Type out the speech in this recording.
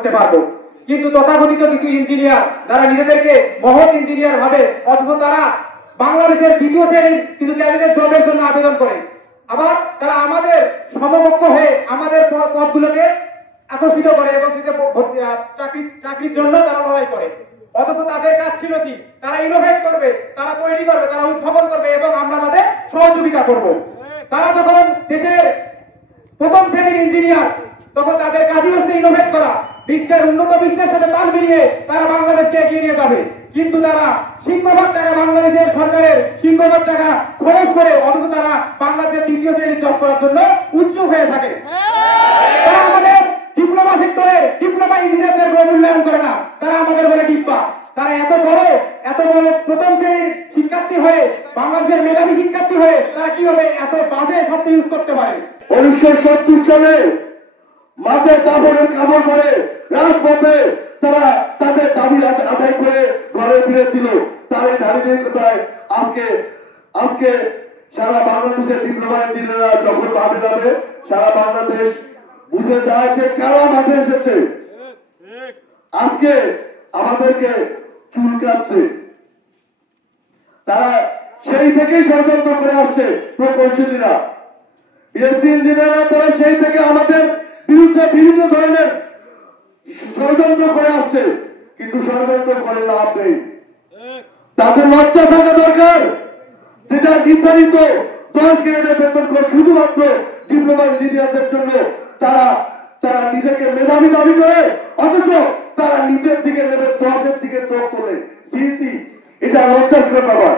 করতে পারবো। কিন্তু তথাকথিত কিছু ইঞ্জিনিয়ার যারা নিজেদেরকে মহৎ ইঞ্জিনিয়ার ভাবে, অথচ তারা বাংলাদেশের দ্বিতীয় শ্রেণীর কিছু ক্যান্ডিডেট জবের জন্য আবেদন করে, আবার তারা আমাদের সমকক্ষ হয়ে আমাদের পদগুলোকে আকর্ষিত করে এবং চাকরির জন্য তারা লড়াই করে। অথচ তাদের কাজ ছিল কি? তারা ইনোভেট করবে, তারা তৈরি করবে, তারা উদ্ভাবন করবে এবং আমরা তাদের সহযোগিতা করব। তারা যখন দেশের প্রথম শ্রেণীর ইঞ্জিনিয়ার, তখন তাদের কাজই হচ্ছে ইনোভেট করা, বিশ্বের উন্নত বিশ্বের সাথে তাল মিলিয়ে তারা বাংলাদেশকে এগিয়ে নিয়ে যাবে। কিন্তু তারা সিংহভাগ টাকা বাংলাদেশের সরকারের সিংহভাগ টাকা খরচ করে, অথচ তারা বাংলাদেশের দ্বিতীয় শ্রেণীর জব করার জন্য উৎসুক হয়ে থাকে। তারা আমাদের ডিপ্লোমা সেক্টরে ডিপ্লোমা ইঞ্জিনিয়ারদের মূল্যায়ন করে না, তারা আমাদের বলে ডিপ্পা। তারা এত বড় প্রথম শ্রেণীর শিক্ষার্থী হয়ে, বাংলাদেশের মেধাবী শিক্ষার্থী হয়ে তারা কিভাবে এত বাজে শব্দ ইউজ করতে পারে? 1970 সালে মাথায় কাপড়ের কাপড় পরে রাজপথে তারা তাদের দাবি আদায় করে ঘরে ফিরেছিল। তার এই ধারাবাহিকতায় আজকে সারা বাংলাদেশের ডিপ্লোমা ইঞ্জিনিয়াররা যখন মাঠে যাবে, সারা বাংলাদেশ বুঝে যায় যে কারা মাঠে এসেছে। আজকে আমাদেরকে চুলকাচ্ছে, তারা সেই থেকেই ষড়যন্ত্র করে আসছে। প্রকৌশলীরা, বিএসসি ইঞ্জিনিয়াররা, তারা সেই থেকে আমাদের বিরুদ্ধে বিভিন্ন ধরনের ষড়যন্ত্র করে আসছে, কিন্তু ষড়যন্ত্র করে লাভ নেই। তাদের লজ্জা থাকা দরকার, যেটা নির্ধারিত 10 গ্রেডের বেতন করে শুধুমাত্র ডিপ্লোমা ইঞ্জিনিয়ারদের জন্য তারা নিজেকে মেধাবী দাবি করে, অথচ তারা নিজের দিকে নেবে 10-এর দিকে চোখ তোলে। এটা লজ্জার ব্যাপার।